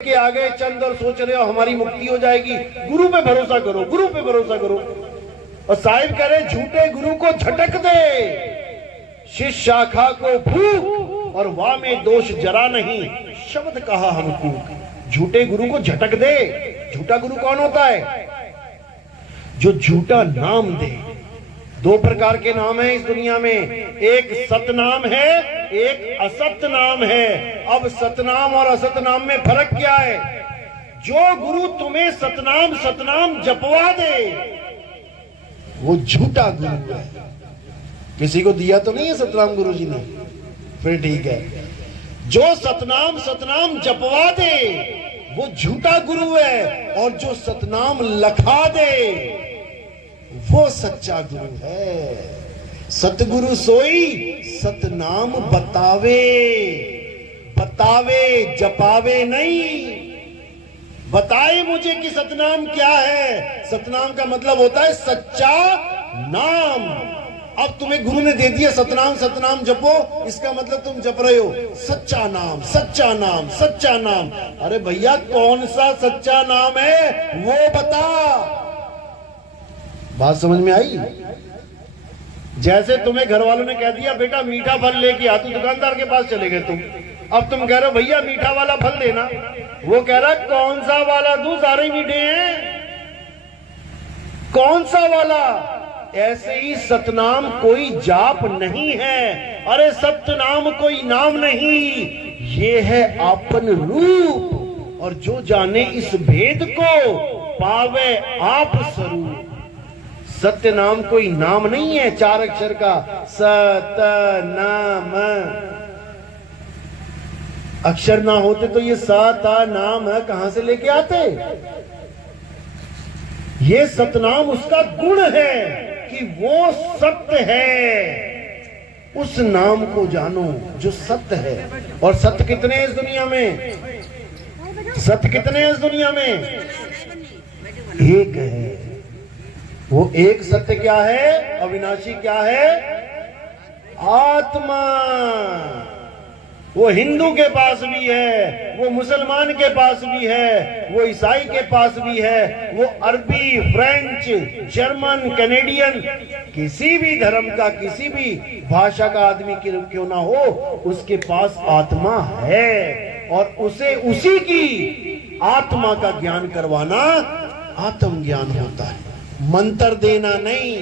के आगे चंद और सोच रहे हो हमारी मुक्ति हो जाएगी। गुरु पे भरोसा करो, गुरु पे भरोसा करो। और साहिब कह रहे झूठे गुरु को झटक दे, शिष्य शाखा को भूख और वाह में दोष जरा नहीं, शब्द कहा हमको। झूठे गुरु को झटक दे। झूठा गुरु कौन होता है? जो झूठा नाम दे। दो प्रकार के नाम है इस दुनिया में, एक सतनाम है, एक असत नाम है। अब सतनाम और असत नाम में फर्क क्या है? जो गुरु तुम्हें सतनाम जपवा दे वो झूठा गुरु है। किसी को दिया तो नहीं है सतनाम गुरु जी ने? फिर ठीक है। जो सतनाम जपवा दे वो झूठा गुरु है, और जो सतनाम लखा दे वो सच्चा गुरु है। सतगुरु सोई सतनाम बतावे, बतावे जपावे नहीं। बताए मुझे कि सतनाम क्या है। सतनाम का मतलब होता है सच्चा नाम। अब तुम्हें गुरु ने दे दिया सतनाम जपो, इसका मतलब तुम जप रहे हो सच्चा नाम, सच्चा नाम, सच्चा नाम। अरे भैया कौन सा सच्चा नाम है वो बता। बात समझ में आई? जैसे तुम्हें घर वालों ने कह दिया बेटा मीठा फल लेके आ, तो दुकानदार के पास चले गए तुम। अब तुम कह रहे हो भैया मीठा वाला फल देना, वो कह रहा कौन सा वाला दूं, सारे मीठे हैं, कौन सा वाला? ऐसे ही सतनाम कोई जाप नहीं है। अरे सतनाम कोई नाम नहीं, ये है आपन रूप। और जो जाने इस भेद को पावे आप स्वरूप। सत्य नाम कोई नाम नहीं है 4 अक्षर का। सतनाम अक्षर ना होते तो ये सतनाम कहां से लेके आते? ये सतनाम उसका गुण है कि वो सत्य है। उस नाम को जानो जो सत्य है। और सत्य कितने हैं इस दुनिया में? सत्य कितने हैं इस दुनिया में? एक है। वो एक सत्य क्या है? अविनाशी क्या है? आत्मा। वो हिंदू के पास भी है, वो मुसलमान के पास भी है, वो ईसाई के पास भी है, वो अरबी, फ्रेंच, जर्मन, कैनेडियन, किसी भी धर्म का, किसी भी भाषा का आदमी क्यों ना हो, उसके पास आत्मा है। और उसे उसी की आत्मा का ज्ञान करवाना आत्म ज्ञान होता है। मंत्र देना नहीं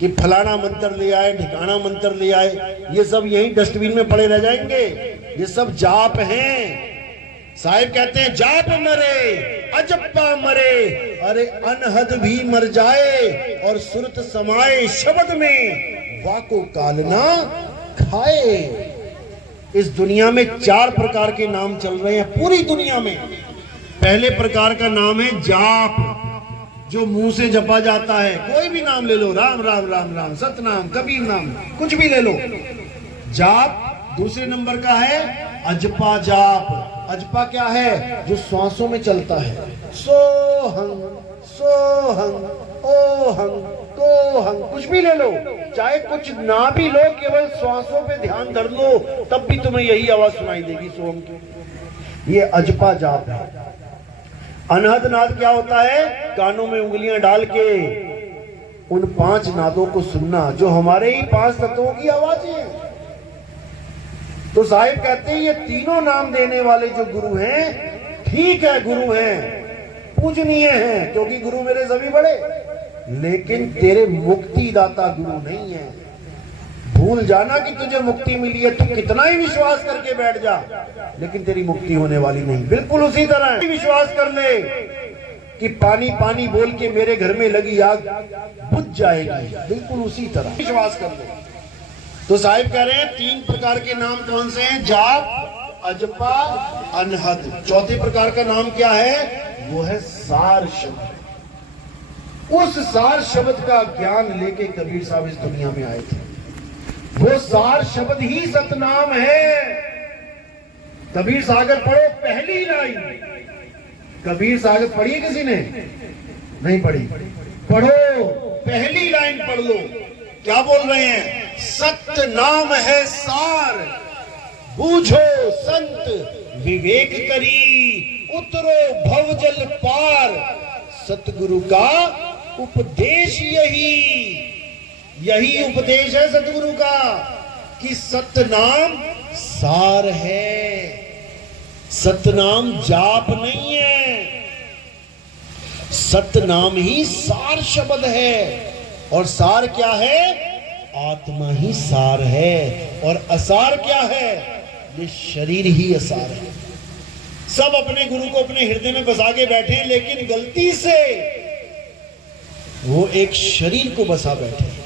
कि फलाना मंत्र ले आए, ठिकाना मंत्र ले आए, ये सब यही डस्टबिन में पड़े रह जाएंगे। ये सब जाप हैं। साहिब कहते हैं जाप मरे अजप्पा मरे। अरे अनहद भी मर जाए और सुरत समाए शब्द में, वाको कालना खाए। इस दुनिया में 4 प्रकार के नाम चल रहे हैं पूरी दुनिया में। पहले प्रकार का नाम है जाप, जो मुंह से जपा जाता है। कोई भी नाम ले लो, राम राम राम राम, सतनाम, कबीर नाम, कुछ भी ले लो, जाप। दूसरे नंबर का है अजपा जाप। अजपा क्या है? जो श्वासों में चलता है। सोहंग सोहंग ओहंग तोहंग, कुछ भी ले लो, चाहे कुछ ना भी लो, केवल श्वासों पे ध्यान धर लो, तब भी तुम्हें यही आवाज सुनाई देगी सोहंग की। ये अजपा जाप है। अनहद नाद क्या होता है? कानों में उंगलियां डाल के उन 5 नादों को सुनना, जो हमारे ही 5 तत्वों की आवाजें हैं। तो साहिब कहते हैं ये तीनों नाम देने वाले जो गुरु हैं, ठीक है गुरु हैं, पूजनीय हैं, क्योंकि गुरु मेरे सभी बड़े, लेकिन तेरे मुक्ति दाता गुरु नहीं है। भूल जाना कि तुझे मुक्ति मिली है, तू कितना ही विश्वास करके बैठ जा, लेकिन तेरी मुक्ति होने वाली नहीं। बिल्कुल उसी तरह विश्वास कर ले कि पानी पानी बोल के मेरे घर में लगी आग बुझ जाएगी, बिल्कुल उसी तरह विश्वास कर ले। तो साहिब कह रहे हैं 3 प्रकार के नाम कौन से हैं? जाप, अजपा, अनहद। चौथे प्रकार का नाम क्या है? वो है सार शब्द। उस सार शब्द का ज्ञान लेके कबीर साहब इस दुनिया में आए थे। वो सार शब्द ही सतनाम है। कबीर सागर पढ़ो, पहली लाइन। कबीर सागर पढ़ी किसी ने? नहीं पढ़ी। पढ़ो, पहली लाइन पढ़ लो। क्या बोल रहे हैं? सत्य नाम है सार, बूझो संत विवेक करी, उतरो भवजल पार। सतगुरु का उपदेश यही उपदेश है सतगुरु का कि सतनाम सार है, सतनाम जाप नहीं है, सतनाम ही सार शब्द है। और सार क्या है? आत्मा ही सार है। और असार क्या है? ये शरीर ही असार है। सब अपने गुरु को अपने हृदय में बसा के बैठे हैं, लेकिन गलती से वो एक शरीर को बसा बैठे हैं,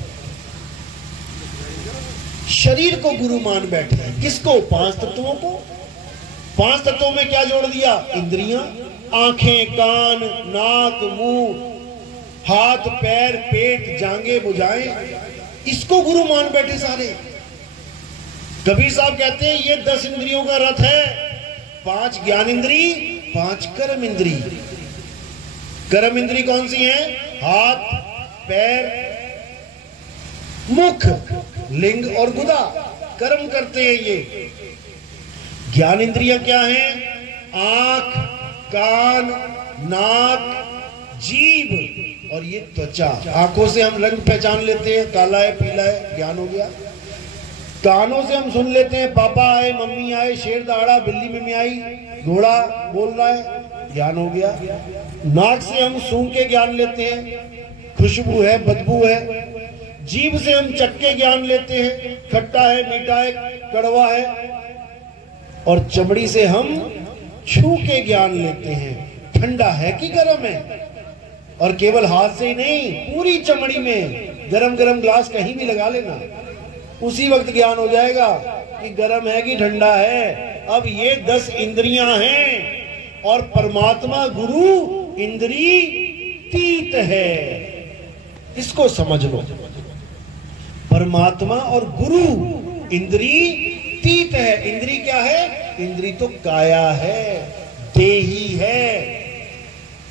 शरीर को गुरु मान बैठे हैं। किसको? 5 तत्वों को। 5 तत्वों में क्या जोड़ दिया? इंद्रियां, आंखें, कान, नाक, मुंह, हाथ, पैर, पेट, जांघें, भुजाएं, इसको गुरु मान बैठे सारे। कबीर साहब कहते हैं ये 10 इंद्रियों का रथ है। 5 ज्ञान इंद्री, 5 कर्म इंद्री। कर्म इंद्री कौन सी है? हाथ, पैर, मुख, लिंग और गुदा कर्म करते हैं ये। ज्ञान इंद्रियां क्या हैं? आंख, कान, नाक, जीभ और ये त्वचा। आंखों से हम रंग पहचान लेते हैं, काला है, पीला है, ज्ञान हो गया। कानों से हम सुन लेते हैं, पापा आए, मम्मी आए, शेर दहाड़ा, बिल्ली मिमी आई, घोड़ा बोल रहा है, ज्ञान हो गया। नाक से हम सूंघ के ज्ञान लेते हैं, खुशबू है, बदबू है। जीभ से हम चख के ज्ञान लेते हैं, खट्टा है, मीठा है, कड़वा है। और चमड़ी से हम छू के ज्ञान लेते हैं, ठंडा है कि गर्म है। और केवल हाथ से ही नहीं, पूरी चमड़ी में गरम गरम ग्लास कहीं भी लगा लेना, उसी वक्त ज्ञान हो जाएगा कि गर्म है कि ठंडा है। अब ये 10 इंद्रियां हैं और परमात्मा गुरु इंद्रियतीत है। इसको समझ लो, परमात्मा और गुरु इंद्रियतीत है। इंद्री क्या है? इंद्री तो काया है, देही है।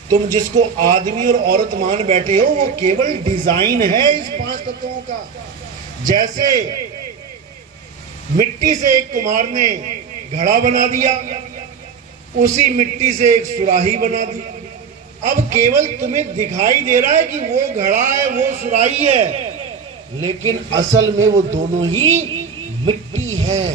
तुम जिसको आदमी और औरत मान बैठे हो वो केवल डिजाइन है इस 5 तत्वों का। जैसे मिट्टी से एक कुम्हार ने घड़ा बना दिया, उसी मिट्टी से एक सुराही बना दी। अब केवल तुम्हें दिखाई दे रहा है कि वो घड़ा है, वो सुराही है, लेकिन असल में वो दोनों ही मिट्टी है।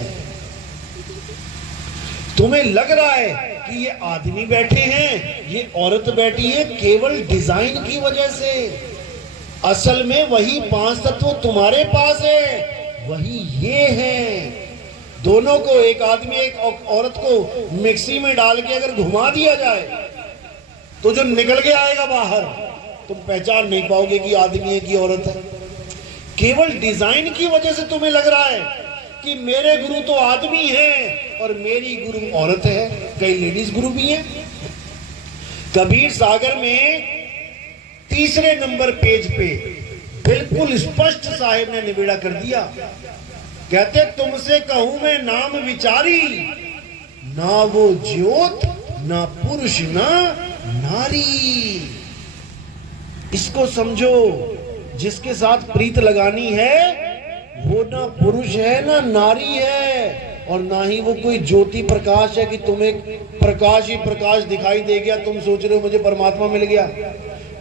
तुम्हें लग रहा है कि ये आदमी बैठे हैं, ये औरत बैठी है, केवल डिजाइन की वजह से। असल में वही 5 तत्व तुम्हारे पास है, वही ये हैं। दोनों को, एक आदमी एक औरत को मिक्सी में डाल के अगर घुमा दिया जाए तो जो निकल के आएगा बाहर, तुम पहचान नहीं पाओगे कि आदमी है कि औरत है। केवल डिजाइन की वजह से तुम्हें लग रहा है कि मेरे गुरु तो आदमी हैं और मेरी गुरु औरत है। कई लेडीज गुरु भी हैं। कबीर सागर में 3 नंबर पेज पे बिल्कुल स्पष्ट साहिब ने निबेड़ा कर दिया। कहते तुमसे कहूं मैं नाम विचारी, ना वो ज्योत, ना पुरुष, ना नारी। इसको समझो, जिसके साथ प्रीत लगानी है वो ना पुरुष है ना नारी है, और ना ही वो कोई ज्योति प्रकाश है कि तुम्हें प्रकाश ही प्रकाश दिखाई दे गया, तुम सोच रहे हो मुझे परमात्मा मिल गया।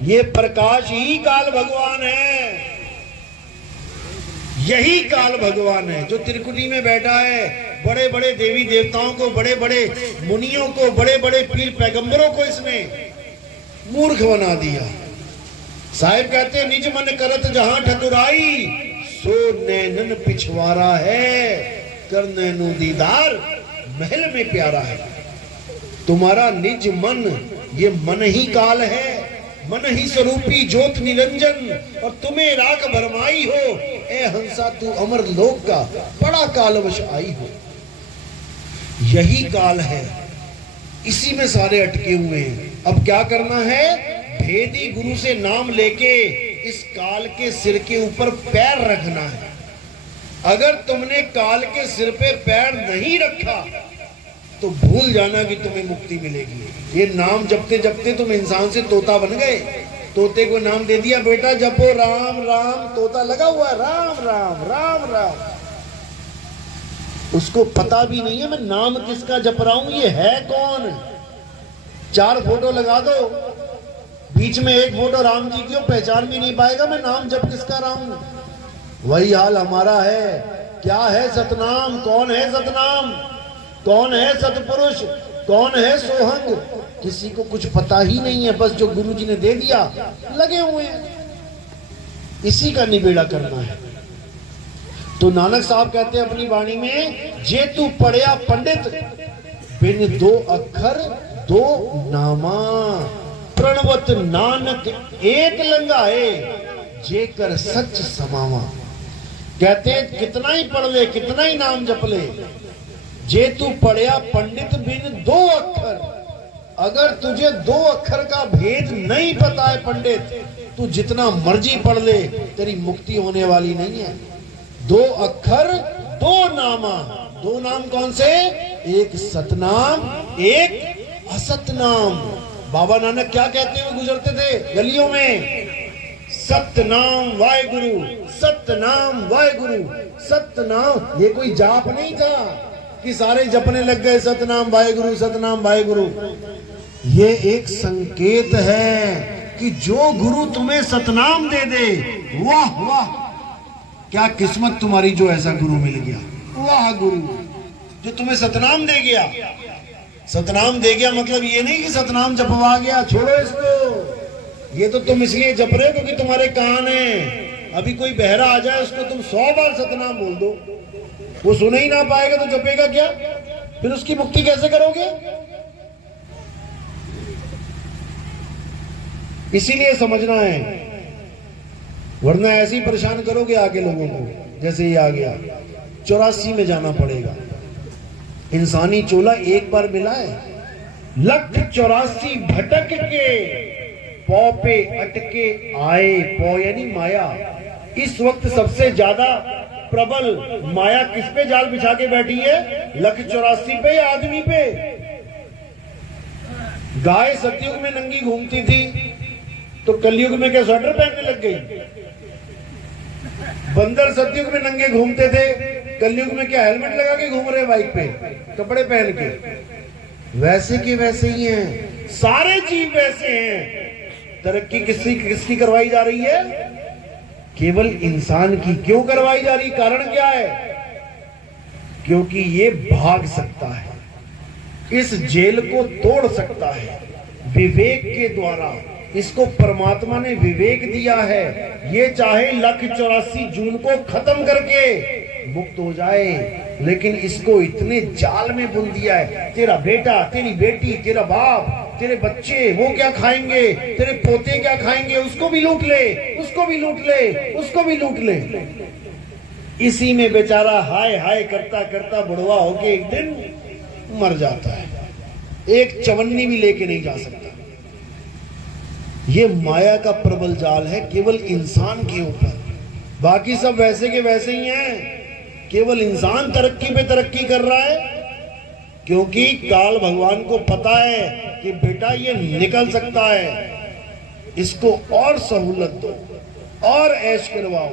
ये प्रकाश ही काल भगवान है, यही काल भगवान है जो त्रिकुटी में बैठा है। बड़े बड़े देवी देवताओं को, बड़े बड़े मुनियों को, बड़े बड़े पीर पैगंबरों को इसने मूर्ख बना दिया। साहिब कहते हैं निज मन करत जहां ठकुराई, सो नैनन पिछवारा है, कर नैनो दीदार महल में प्यारा है। तुम्हारा निज मन, ये मन ही काल है, मन ही स्वरूपी ज्योत निरंजन, और तुम्हें राख भरमाई हो, ए हंसा तू अमर लोक का बड़ा कालवश आई हो। यही काल है, इसी में सारे अटके हुए हैं। अब क्या करना है? भेदी गुरु से नाम लेके इस काल के सिर के ऊपर पैर रखना है। अगर तुमने काल के सिर पे पैर नहीं रखा तो भूल जाना कि तुम्हें मुक्ति मिलेगी। ये नाम जपते जपते तुम इंसान से तोता बन गए। तोते को नाम दे दिया, बेटा जपो राम राम, तोता लगा हुआ है राम राम राम राम। उसको पता भी नहीं है मैं नाम किसका जप रहा हूं, ये है कौन। 4 फोटो लगा दो, बीच में एक फोटो राम जी की हो, पहचान भी नहीं पाएगा मैं नाम जप किसका रहा हूं। वही हाल हमारा है। क्या है सतनाम, कौन है सतनाम, कौन है सतपुरुष, कौन है सोहंग, किसी को कुछ पता ही नहीं है। बस जो गुरु जी ने दे दिया लगे हुए हैं, इसी का निबेड़ा करना है। तो नानक साहब कहते हैं अपनी वाणी में, जे तू पढ़िया पंडित बिन 2 अक्षर 2 नामा, प्रणवत नानक एक लंगाए जे कर सच समावा। कहते हैं कितना ही पढ़ ले, कितना ही नाम जप ले, जे तू पढ़िया पंडित बिन 2 अक्षर, अगर तुझे 2 अक्षर का भेद नहीं पता है पंडित, तू जितना मर्जी पढ़ ले तेरी मुक्ति होने वाली नहीं है। 2 अक्षर 2 नामा, 2 नाम कौन से, एक सतनाम एक असतनाम। बाबा नानक क्या कहते हुए गुजरते थे गलियों में, सतनाम वाहेगुरु, सतनाम वाहेगुरु, सतनाम। ये कोई जाप नहीं था कि सारे जपने लग गए सतनाम वाहेगुरु, सतनाम वाहेगुरु। ये एक संकेत है कि जो गुरु तुम्हें सतनाम दे दे, वाह वाह क्या किस्मत तुम्हारी जो ऐसा गुरु मिल गया। वाह गुरु जो तुम्हें सतनाम दे गया। सतनाम दे गया मतलब ये नहीं कि सतनाम जपवा गया, छोड़ो इसको। ये तो तुम इसलिए जप रहे हो क्योंकि तुम्हारे कान है। अभी कोई बहरा आ जाए उसको तुम 100 बार सतनाम बोल दो, वो सुन ही ना पाएगा तो जपेगा क्या, फिर उसकी मुक्ति कैसे करोगे। इसीलिए समझना है, वरना ऐसे ही परेशान करोगे आगे लोगों को। जैसे ही आ गया 84 में जाना पड़ेगा। इंसानी चोला एक बार मिला है, 184 भटक के पौ पे अटके आए। पौ यानी माया। इस वक्त सबसे ज्यादा प्रबल माया किस पे जाल बिछा के बैठी है, 184 पे या आदमी पे। गाय सतयुग में नंगी घूमती थी तो कलयुग में क्या स्वेटर पहनने लग गई। बंदर सतयुग में नंगे घूमते थे, कलयुग में क्या हेलमेट लगा के घूम रहे बाइक पे, कपड़े पहन के। वैसे के वैसे ही हैं, सारे जीव वैसे हैं। तरक्की किसकी करवाई जा रही है, केवल इंसान की। क्यों करवाई जा रही, कारण क्या है, क्योंकि ये भाग सकता है, इस जेल को तोड़ सकता है विवेक के द्वारा। इसको परमात्मा ने विवेक दिया है। ये चाहे 184 जून को खत्म करके मुक्त हो जाए, लेकिन इसको इतने जाल में बुन दिया है। तेरा बेटा, तेरी बेटी, तेरा बाप, तेरे बच्चे वो क्या खाएंगे, तेरे पोते क्या खाएंगे, उसको भी लूट ले, उसको भी लूट ले, उसको भी लूट ले। इसी में बेचारा हाय हाय करता करता बुढ़वा होके एक दिन मर जाता है। एक चवन्नी भी लेके नहीं जा सकता। ये माया का प्रबल जाल है केवल इंसान के ऊपर। बाकी सब वैसे के वैसे ही हैं, केवल इंसान तरक्की पे तरक्की कर रहा है। क्योंकि काल भगवान को पता है कि बेटा ये निकल सकता है, इसको और सहूलत दो, और ऐश करवाओ,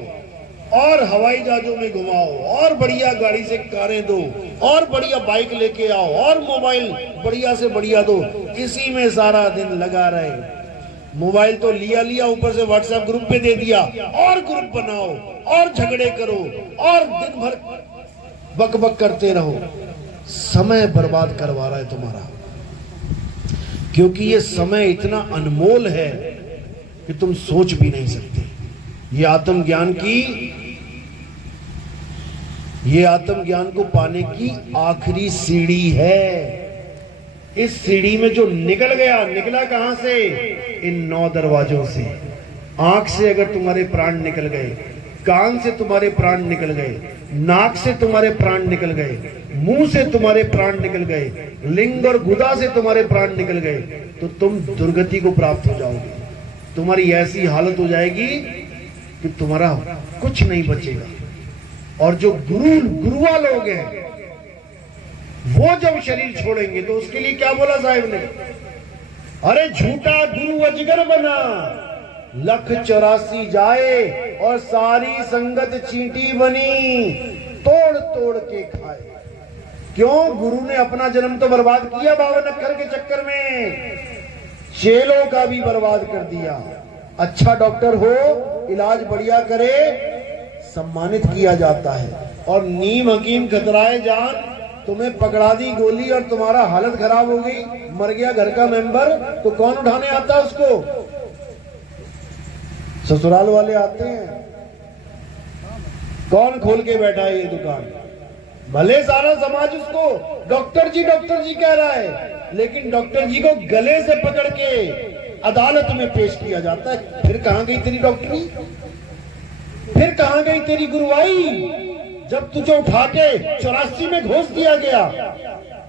और हवाई जहाजों में घुमाओ, और बढ़िया गाड़ी से कारें दो, और बढ़िया बाइक लेके आओ, और मोबाइल बढ़िया से बढ़िया दो। इसी में सारा दिन लगा रहे। मोबाइल तो लिया ऊपर से व्हाट्सएप ग्रुप पे दे दिया, और ग्रुप बनाओ, और झगड़े करो, और दिन भर बक बक करते रहो। समय बर्बाद करवा रहा है तुम्हारा, क्योंकि ये समय इतना अनमोल है कि तुम सोच भी नहीं सकते। ये आत्मज्ञान को पाने की आखिरी सीढ़ी है। इस सीढ़ी में जो निकला कहां से, इन 9 दरवाजों से। आंख से अगर तुम्हारे प्राण निकल गए, कान से तुम्हारे प्राण निकल गए, नाक से तुम्हारे प्राण निकल गए, मुंह से तुम्हारे प्राण निकल गए, लिंग और गुदा से तुम्हारे प्राण निकल गए, तो तुम दुर्गति को प्राप्त हो जाओगे। तुम्हारी ऐसी हालत हो जाएगी कि तुम्हारा कुछ नहीं बचेगा। और जो गुरुआ लोग हैं वो जब शरीर छोड़ेंगे तो उसके लिए क्या बोला साहिब ने, अरे झूठा गुरु अजगर बना, 184 जाए और सारी संगत चींटी बनी, तोड़ तोड़ के खाए। क्यों? गुरु ने अपना जन्म तो बर्बाद किया 52 अक्षर के चक्कर में, चेलों का भी बर्बाद कर दिया। अच्छा डॉक्टर हो, इलाज बढ़िया करे, सम्मानित किया जाता है। और नीम हकीम खतराए जान, तुम्हें पकड़ा दी गोली और तुम्हारा हालत खराब हो गई, मर गया घर का मेंबर, तो कौन उठाने आता है उसको? ससुराल वाले आते हैं। कौन खोल के बैठा है ये दुकान? भले सारा समाज उसको डॉक्टर जी कह रहा है, लेकिन डॉक्टर जी को गले से पकड़ के अदालत में पेश किया जाता है। फिर कहां गई तेरी डॉक्टरी? फिर कहां गई तेरी गुरुवाई? जब तुझे उठा के 84 में घोष दिया गया,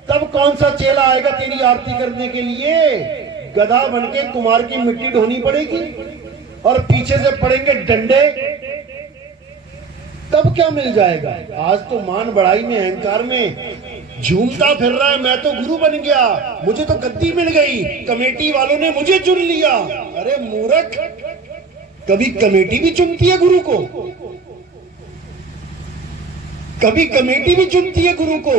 तब कौन सा चेला आएगा तेरी आरती करने के लिए? गधा बनके कुमार की मिट्टी ढोनी पड़ेगी और पीछे से पड़ेंगे डंडे, तब क्या मिल जाएगा? आज तो मान बढ़ाई में, अहंकार में झूमता फिर रहा है, मैं तो गुरु बन गया, मुझे तो गद्दी मिल गई, कमेटी वालों ने मुझे चुन लिया। अरे मूर्ख, कभी कमेटी भी चुनती है गुरु को? कभी कमेटी भी चुनती है गुरु को?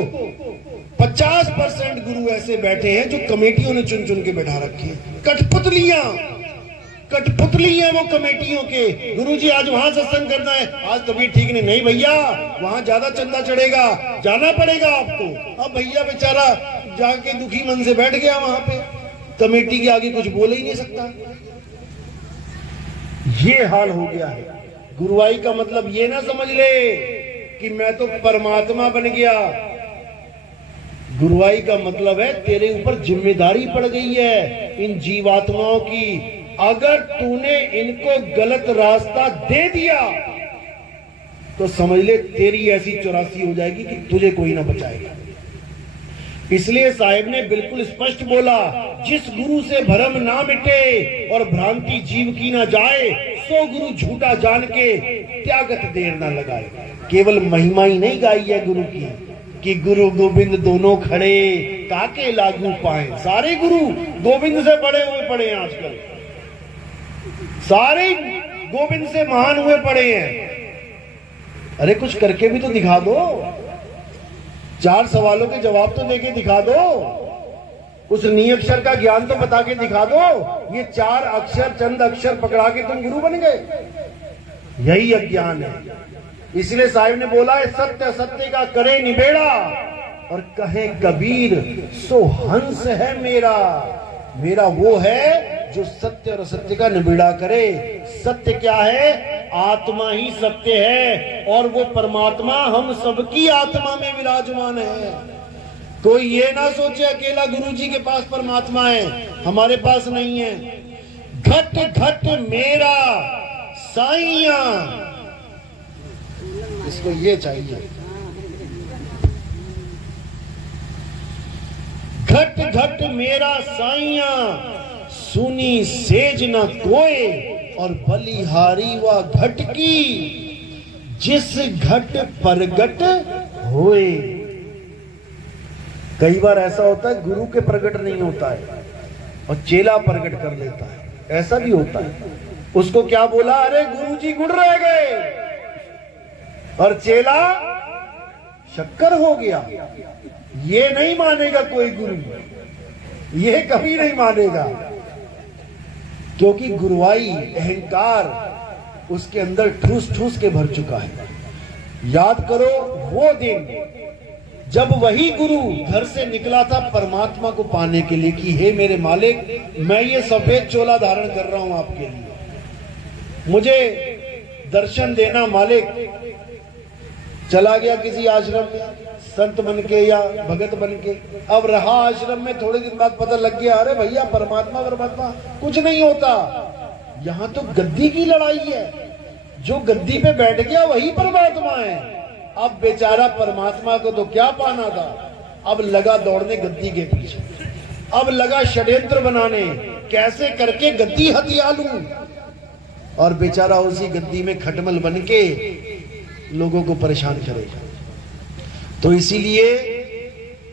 50% गुरु ऐसे बैठे हैं जो कमेटियों ने चुन चुन के बैठा रखे हैं। कठपुतली है वो कमेटियों के। गुरुजी आज वहां सत्संग करना है, आज तबीयत ठीक नहीं भैया, वहां ज्यादा चंदा चढ़ेगा, जाना पड़ेगा आपको। अब भैया बेचारा जाके दुखी मन से बैठ गया वहां पे, कमेटी के आगे कुछ बोल ही नहीं सकता। ये हाल हो गया है। गुरुवाई का मतलब ये ना समझ ले कि मैं तो परमात्मा बन गया। गुरुवाई का मतलब है तेरे ऊपर जिम्मेदारी पड़ गई है इन जीवात्माओं की। अगर तूने इनको गलत रास्ता दे दिया तो समझ ले तेरी ऐसी 84 हो जाएगी कि तुझे कोई ना बचाएगा। इसलिए साहिब ने बिल्कुल स्पष्ट बोला, जिस गुरु से भ्रम ना मिटे और भ्रांति जीव की ना जाए, सो गुरु झूठा जान के त्यागत देर ना लगाए। केवल महिमा ही नहीं गाई है गुरु की कि गुरु गोविंद दोनों खड़े काके लागू पाए। सारे गुरु गोविंद से बड़े हुए पड़े हैं आजकल, सारे गोविंद से महान हुए पड़े हैं। अरे कुछ करके भी तो दिखा दो, 4 सवालों के जवाब तो देके दिखा दो, उस नियक्षर का ज्ञान तो बता के दिखा दो। ये 4 अक्षर, चंद अक्षर पकड़ा के तुम गुरु बन गए, यही अज्ञान है। इसलिए साहिब ने बोला है, सत्य सत्य का करे निबेड़ा और कहे कबीर सो हंस है मेरा। मेरा वो है जो सत्य और असत्य का निबेड़ा करे। सत्य क्या है? आत्मा ही सत्य है और वो परमात्मा हम सबकी आत्मा में विराजमान है। कोई ये ना सोचे अकेला गुरुजी के पास परमात्मा है, हमारे पास नहीं है। घट घट मेरा साईया, इसको ये चाहिए। घट घट मेरा साईया, सुनी सेज न कोय और बलिहारी व घट की, जिस घट प्रगट होए। कई बार ऐसा होता है गुरु के प्रगट नहीं होता है और चेला प्रगट कर लेता है, ऐसा भी होता है। उसको क्या बोला? अरे गुरुजी गुड़ रह गए, और चेला शक्कर हो गया। ये नहीं मानेगा कोई गुरु, ये कभी नहीं मानेगा, क्योंकि गुरुवाई अहंकार उसके अंदर ठूस ठूस के भर चुका है। याद करो वो दिन जब वही गुरु घर से निकला था परमात्मा को पाने के लिए कि हे मेरे मालिक, मैं ये सफेद चोला धारण कर रहा हूं आपके लिए, मुझे दर्शन देना मालिक। चला गया किसी आश्रम में संत बन के या भगत बन के, अब रहा आश्रम में, थोड़े दिन बाद पता लग गया अरे भैया परमात्मा कुछ नहीं होता, यहां तो गद्दी की लड़ाई है, जो गद्दी पे बैठ गया वही परमात्मा है। अब बेचारा परमात्मा को तो क्या पाना था, अब लगा दौड़ने गद्दी के पीछे, अब लगा षड्यंत्र बनाने, कैसे करके गद्दी हथिया लूं, और बेचारा उसी गद्दी में खटमल बन के लोगों को परेशान करेगा। तो इसीलिए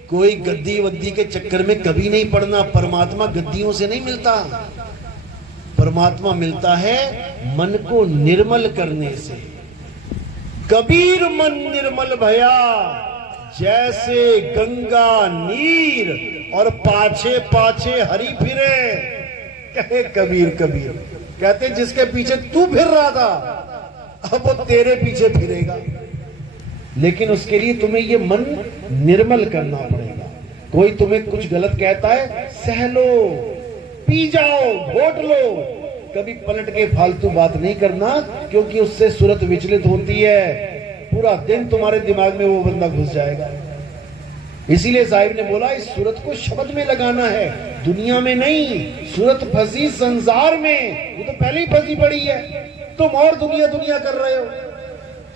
कोई गद्दी वद्दी के चक्कर में कभी नहीं पड़ना। परमात्मा गद्दियों से नहीं मिलता, परमात्मा मिलता है मन को निर्मल करने से। कबीर मन निर्मल भया, जैसे गंगा नीर और पाछे पाछे हरी फिरे। कहे कबीर कबीर कहते जिसके पीछे तू फिर रहा था अब वो तेरे पीछे फिरेगा, लेकिन उसके लिए तुम्हें ये मन निर्मल करना पड़ेगा। कोई तुम्हें कुछ गलत कहता है, सह लो, पी जाओ, घोट लो, कभी पलट के फालतू बात नहीं करना, क्योंकि उससे सूरत विचलित होती है। पूरा दिन तुम्हारे दिमाग में वो बंदा घुस जाएगा। इसीलिए साहिब ने बोला इस सूरत को शब्द में लगाना है, दुनिया में नहीं। सूरत फंसी संसार में, वो तो पहले ही फंसी पड़ी है, तुम और दुनिया दुनिया कर रहे हो।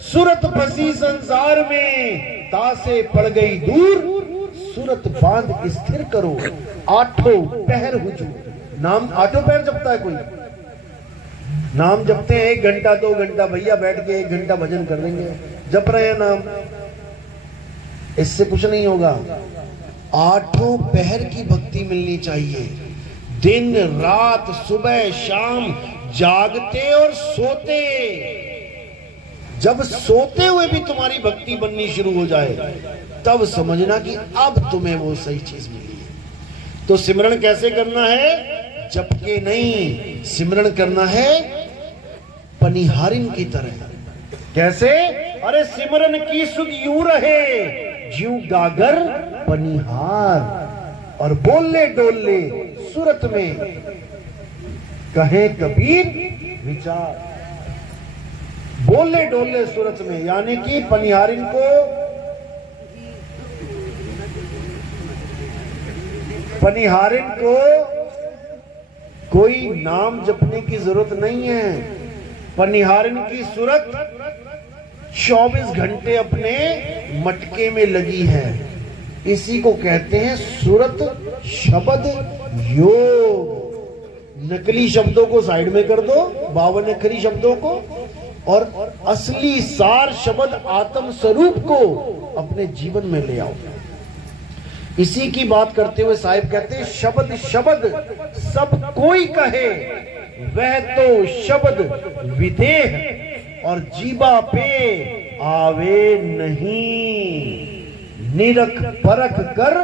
सूरत फंसी संसार में, तासे पड़ गई दूर, सूरत बांध स्थिर करो, आठों पहर हुजूर। नाम आठों पहर जपता है कोई? नाम जपते हैं 1 घंटा 2 घंटा, भैया बैठ के 1 घंटा भजन कर लेंगे, जप रहे हैं नाम, इससे कुछ नहीं होगा। आठों पहर की भक्ति मिलनी चाहिए, दिन रात सुबह शाम, जागते और सोते। जब सोते हुए भी तुम्हारी भक्ति बननी शुरू हो जाए तब समझना कि अब तुम्हें वो सही चीज मिली है। तो सिमरन कैसे करना है? जप के नहीं, सिमरन करना है पनिहारिन की तरह। कैसे? अरे सिमरन की सुध यूं रहे ज्यों गागर पनिहार, और बोले डोले सूरत में, कहे कबीर विचार। बोले डोले सूरत में यानी कि पनिहारिन को, पनिहारिन को कोई नाम जपने की जरूरत नहीं है। पनिहारिन की सूरत 24 घंटे अपने मटके में लगी है। इसी को कहते हैं सूरत शब्द योग। नकली शब्दों को साइड में कर दो, 52 अक्षरी शब्दों को, और असली सार शब्द आत्म स्वरूप को अपने जीवन में ले आओ। इसी की बात करते हुए साहिब कहते हैं शब्द शब्द सब कोई कहे, वह तो शब्द विदेह और जीबा पे आवे नहीं, निरख परख कर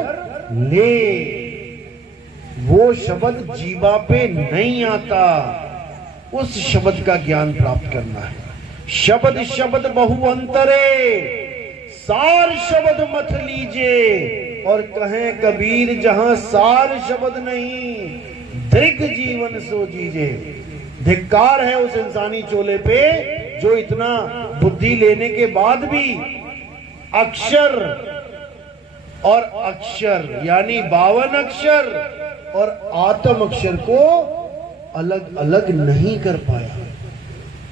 ले। वो शब्द जीबा पे नहीं आता, उस शब्द का ज्ञान प्राप्त करना है। शब्द शब्द बहु अंतरे, सार शब्द मत लीजिए, और कहें कबीर जहां सार शब्द नहीं, दृग जीवन सो जीजे। धिक्कार है उस इंसानी चोले पे जो इतना बुद्धि लेने के बाद भी अक्षर और अक्षर यानी 52 अक्षर और आत्म अक्षर को अलग अलग नहीं कर पाया।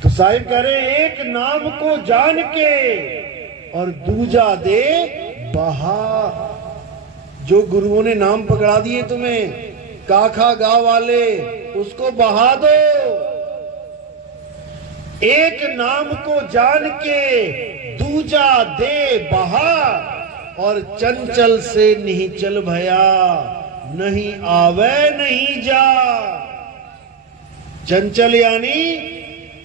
तो साहिब कह रहे हैं एक नाम को जान के और दूजा दे बहा। जो गुरुओं ने नाम पकड़ा दिए तुम्हें, काखा गांव वाले, उसको बहा दो। एक नाम को जान के दूजा दे बहा, और चंचल से नहीं चल भया, नहीं आवे नहीं जा। चंचल यानी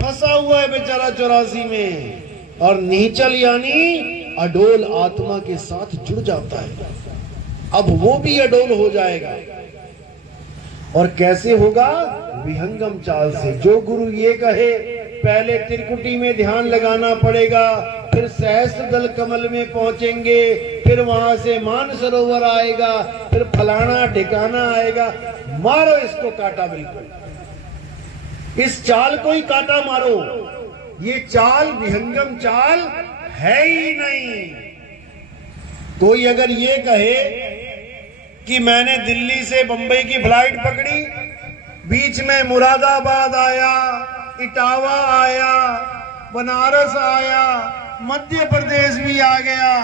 फंसा हुआ है बेचारा 84 में, और निहचल यानी अडोल आत्मा के साथ जुड़ जाता है। अब वो भी अडोल हो जाएगा। और कैसे होगा? विहंगम चाल से। जो गुरु ये कहे पहले त्रिकुटी में ध्यान लगाना पड़ेगा, फिर सहस्त्र दल कमल में पहुंचेंगे, फिर वहां से मानसरोवर आएगा, फिर फलाना ठिकाना आएगा, मारो इसको काटा, बिल्कुल इस चाल को ही काटा मारो। ये चाल विहंगम चाल है ही नहीं। कोई अगर ये कहे कि मैंने दिल्ली से बंबई की फ्लाइट पकड़ी, बीच में मुरादाबाद आया, इटावा आया, बनारस आया, मध्य प्रदेश भी आ गया,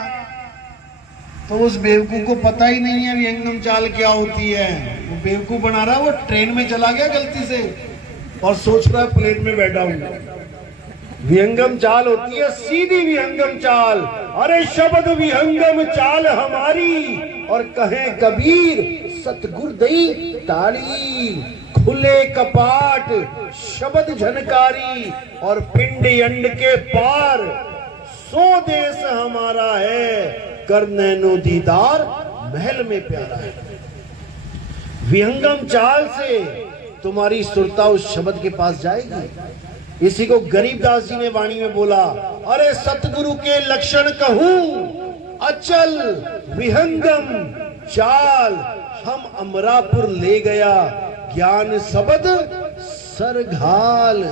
तो उस बेवकूफ को पता ही नहीं है विहंगम चाल क्या होती है। वो बेवकूफ बना रहा है, वो ट्रेन में चला गया गलती से और सोच रहा है प्लेन में बैठा हूं। विहंगम चाल होती है सीधी विहंगम चाल। अरे शब्द विहंगम चाल हमारी, और कहें कबीर सतगुर दई तारी, खुले कपाट शब्द झनकारी, और पिंड अंड के पार सो देश हमारा है, कर नैनो दीदार महल में प्यारा है। विहंगम चाल से तुम्हारी सुरता उस शब्द के पास जाएगी। इसी को गरीबदास जी ने वाणी में बोला, अरे सतगुरु के लक्षण कहूं, अचल विहंगम चाल, हम अमरापुर ले गया ज्ञान शब्द सरघाल।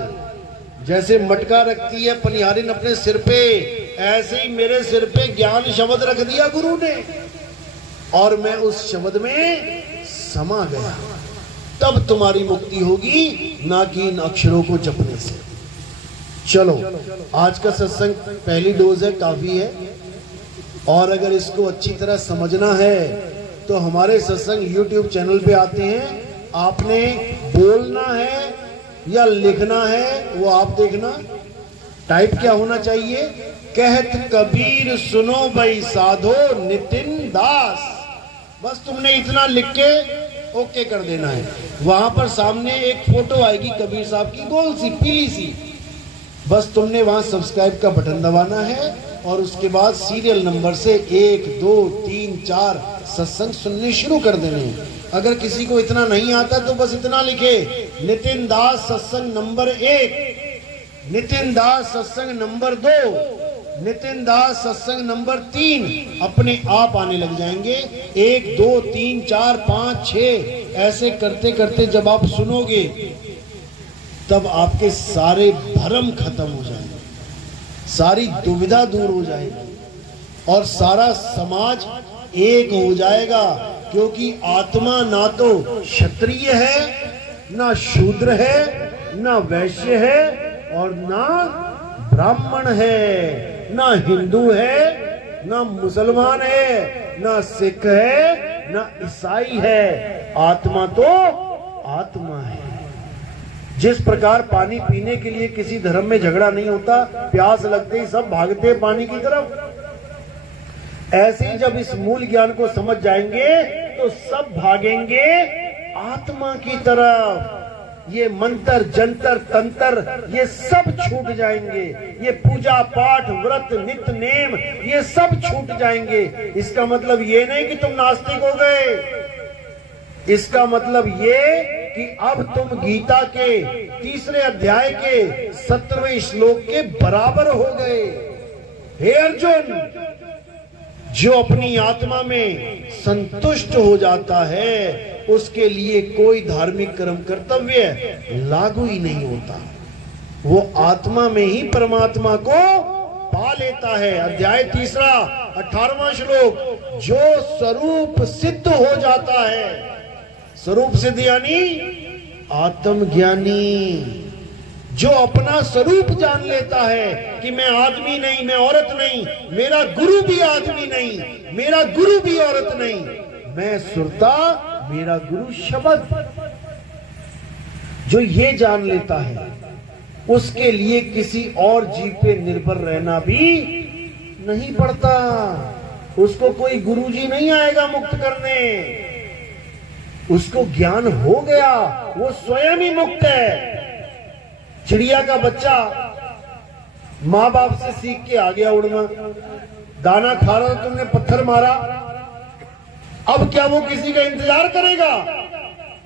जैसे मटका रखती है पनिहारिन अपने सिर पे, ऐसे ही मेरे सिर पे ज्ञान शब्द रख दिया गुरु ने, और मैं उस शब्द में समा गया। तब तुम्हारी मुक्ति होगी, ना कि इन अक्षरों को जपने से। चलो, आज का सत्संग पहली डोज है, काफी है। और अगर इसको अच्छी तरह समझना है तो हमारे सत्संग YouTube चैनल पे आते हैं। आपने बोलना है या लिखना है वो आप देखना। टाइप क्या होना चाहिए, कहत कबीर सुनो भाई साधो नितिन दास। बस तुमने इतना लिख के ओके कर देना है। वहां पर सामने एक फोटो आएगी कबीर साहब की, गोल सी पीली सी। बस तुमने वहां सब्सक्राइब का बटन दबाना है और उसके बाद सीरियल नंबर से 1, 2, 3, 4 सत्संग सुनने शुरू कर देने हैं। अगर किसी को इतना नहीं आता तो बस इतना लिखे, नितिन दास सत्संग नंबर 1, नितिन दास सत्संग नंबर 2, नितिन दास सत्संग नंबर 3। अपने आप आने लग जाएंगे। 1, 2, 3, 4, 5, 6 ऐसे करते करते जब आप सुनोगे तब आपके सारे भ्रम खत्म हो जाएंगे, सारी दुविधा दूर हो जाएगी और सारा समाज एक हो जाएगा। क्योंकि आत्मा ना तो क्षत्रिय है, ना शूद्र है, ना वैश्य है और ना ब्राह्मण है, ना हिंदू है, ना मुसलमान है, ना सिख है, ना ईसाई है। आत्मा तो आत्मा है। जिस प्रकार पानी पीने के लिए किसी धर्म में झगड़ा नहीं होता, प्यास लगते ही सब भागते हैं पानी की तरफ, ऐसे ही जब इस मूल ज्ञान को समझ जाएंगे तो सब भागेंगे आत्मा की तरफ। ये मंत्र जंतर तंत्र ये सब छूट जाएंगे, ये पूजा पाठ व्रत नित्य नेम ये सब छूट जाएंगे। इसका मतलब ये नहीं कि तुम नास्तिक हो गए, इसका मतलब ये कि अब तुम गीता के 3रे अध्याय के 17वें श्लोक के बराबर हो गए। हे अर्जुन, जो अपनी आत्मा में संतुष्ट हो जाता है उसके लिए कोई धार्मिक कर्म कर्तव्य लागू ही नहीं होता। वो आत्मा में ही परमात्मा को पा लेता है। अध्याय 3 18वां श्लोक, जो स्वरूप सिद्ध हो जाता है, स्वरूप सिद्ध यानी आत्मज्ञानी, जो अपना स्वरूप जान लेता है कि मैं आदमी नहीं, मैं औरत नहीं, मेरा गुरु भी आदमी नहीं, मेरा गुरु भी औरत नहीं, मैं सुरता, मेरा गुरु शब्द, जो ये जान लेता है उसके लिए किसी और जीव पे निर्भर रहना भी नहीं पड़ता। उसको कोई गुरुजी नहीं आएगा मुक्त करने, उसको ज्ञान हो गया, वो स्वयं ही मुक्त है। चिड़िया का बच्चा माँ बाप से सीख के आ गया उड़ना, दाना खा रहा, तुमने पत्थर मारा, अब क्या वो किसी का इंतजार करेगा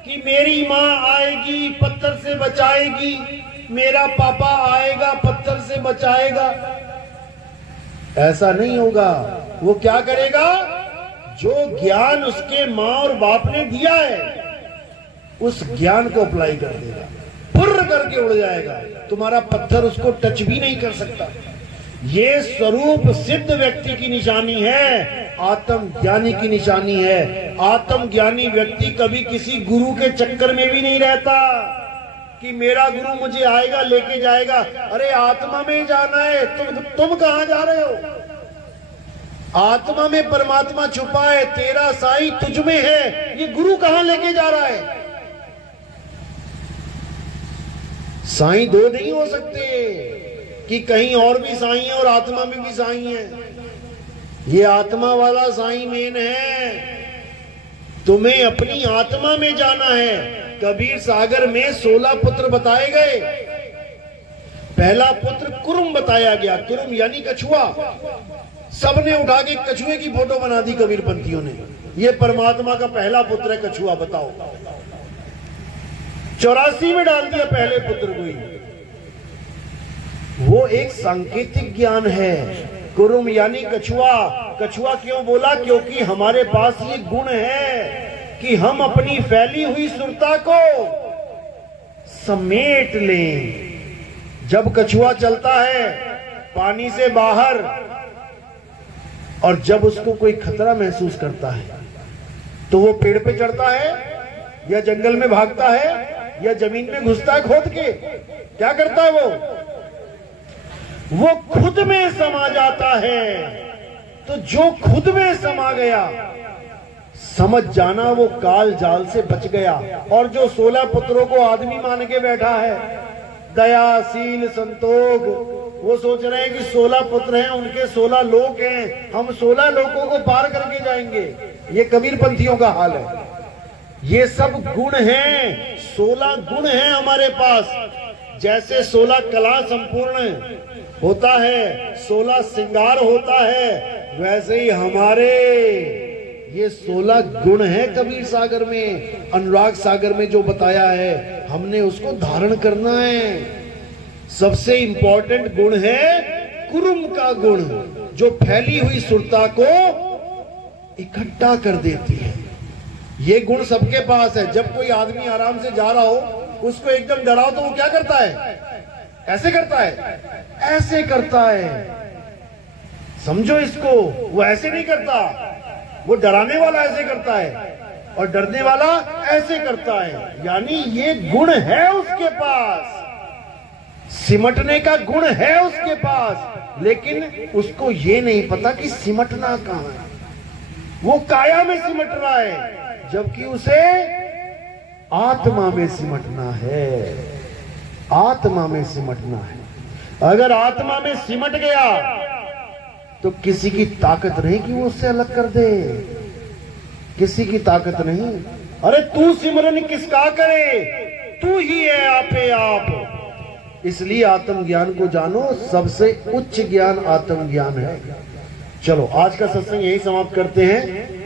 कि मेरी माँ आएगी पत्थर से बचाएगी, मेरा पापा आएगा पत्थर से बचाएगा? ऐसा नहीं होगा। वो क्या करेगा, जो ज्ञान उसके माँ और बाप ने दिया है उस ज्ञान को अप्लाई कर देगा, फुर्र करके उड़ जाएगा, तुम्हारा पत्थर उसको टच भी नहीं कर सकता। ये स्वरूप सिद्ध व्यक्ति की निशानी है, आत्मज्ञानी की निशानी है। आत्मज्ञानी व्यक्ति कभी किसी गुरु के चक्कर में भी नहीं रहता कि मेरा गुरु मुझे आएगा लेके जाएगा। अरे आत्मा में जाना है, तुम कहां जा रहे हो? आत्मा में परमात्मा छुपा है, तेरा साईं तुझ में है, ये गुरु कहां लेके जा रहा है? साईं दो नहीं हो सकते कि कहीं और भी साईं है और आत्मा में भी साईं है। ये आत्मा वाला साईं मेन है, तुम्हें अपनी आत्मा में जाना है। कबीर सागर में 16 पुत्र बताए गए। पहला पुत्र कुरुम बताया गया, कुरुम यानी कछुआ। सबने उठा के कछुए की फोटो बना दी कबीरपंथियों ने। ये परमात्मा का पहला पुत्र है कछुआ, बताओ। 84 में डाल दिया पहले पुत्र को ही। वो एक सांकेतिक ज्ञान है। कुरुम यानी कछुआ। कछुआ क्यों बोला? क्योंकि हमारे पास ये गुण है कि हम अपनी फैली हुई सुरता को समेट लें। जब कछुआ चलता है पानी से बाहर और जब उसको कोई खतरा महसूस करता है तो वो पेड़ पे चढ़ता है या जंगल में भागता है या जमीन में घुसता है खोद के। क्या करता है वो खुद में समा जाता है। तो जो खुद में समा गया, समझ जाना वो काल जाल से बच गया। और जो 16 पुत्रों को आदमी मान के बैठा है, दयाशील संतोष, वो सोच रहे हैं कि 16 पुत्र हैं, उनके 16 लोक हैं, हम 16 लोकों को पार करके जाएंगे। ये कबीरपंथियों का हाल है। ये सब गुण हैं, 16 गुण हैं हमारे पास। जैसे 16 कला संपूर्ण होता है, 16 श्रृंगार होता है, वैसे ही हमारे ये 16 गुण हैं कबीर सागर में, अनुराग सागर में जो बताया है, हमने उसको धारण करना है। सबसे इंपॉर्टेंट गुण है कुरुम का गुण, जो फैली हुई सुरता को इकट्ठा कर देती है। ये गुण सबके पास है। जब कोई आदमी आराम से जा रहा हो, उसको एकदम डराओ तो वो क्या करता है? ऐसे करता है, ऐसे करता है। समझो इसको, वो ऐसे नहीं करता। वो डराने वाला ऐसे करता है और डरने वाला ऐसे करता है। यानी ये गुण है उसके पास, सिमटने का गुण है उसके पास, लेकिन उसको ये नहीं पता कि सिमटना कहां है। वो काया में सिमट रहा है, जबकि उसे आत्मा में सिमटना है। आत्मा में सिमटना है। अगर आत्मा में सिमट गया तो किसी की ताकत नहीं कि वो उससे अलग कर दे। किसी की ताकत नहीं। अरे तू सिमरन किसका करे, तू ही है आपे आप। इसलिए आत्मज्ञान को जानो, सबसे उच्च ज्ञान आत्मज्ञान है। चलो आज का सत्संग यही समाप्त करते हैं।